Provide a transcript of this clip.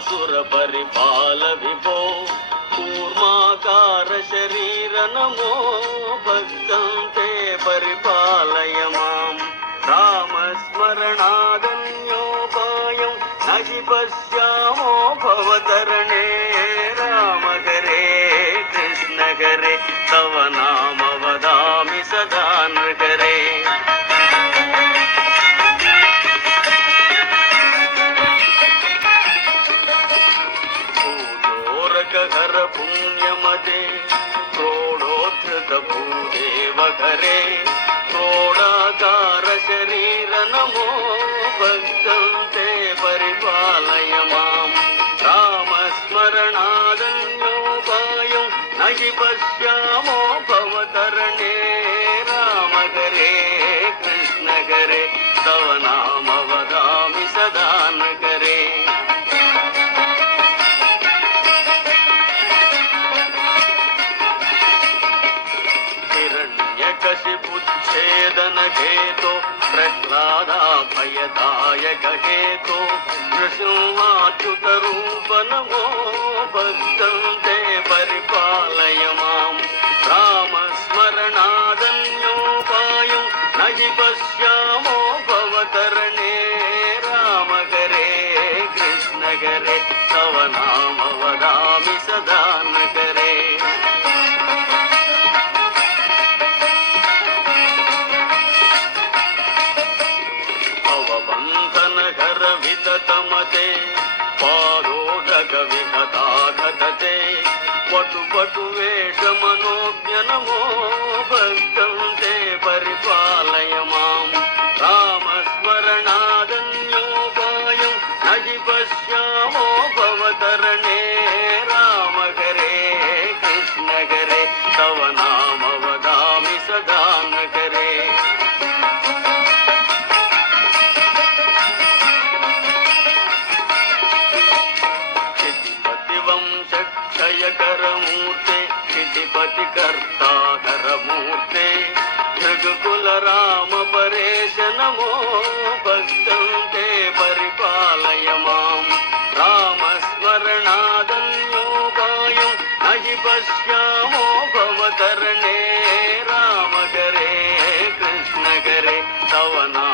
असुर परिपाल विभो कूर्माकार शरीर नमो भक्तं ते परिपालय मां रामस्मरणादन्योपायं न हि पश्यामो भवतरणे राम हरे कृष्ण हरे तव नाम वदामि सदा नृहरे हर पुण्यमदे क्रोडोद्धृत भूदेव हरे क्रोडाकार शरीर नमो भक्तं ते परिपालय मां रामस्मरणादन्योपायं न हि पश्यामो भवतरणे राम हरे कृष्ण हरे तव नाम वदामि सदा नृहरे हिरण्यकशिपुच्छेदन हेतो प्रह्लादाभयदायक हेतो नृसिंहाच्युत रूप नमो भक्तं ते परिपालय मां रामस्मरणादन्योपायं न हि पश्यामो भवतरणे राम हरे कृष्ण हरे तव नाम वदामि सदा नृहरे बंधन घर विततमते पादोदक विहताघतते पटु पटु वेश मनोज्ञ नमो भक्तं ते परिपालय मां रामस्मरणादन्योपायं न हि पश्यामो भवतरणे राम हरे कृष्ण हरे तव नाम वदामि सदा नृहरे क्षयकरमूर्ते क्षितिपतिकर्ता हरमूर्ते भृगुकुल राम परेश नमो भक्तं ते परिपालय मां रामस्मरणादन्योपायं न हि पश्यामो भवतरणे राम हरे कृष्ण हरे तव नाम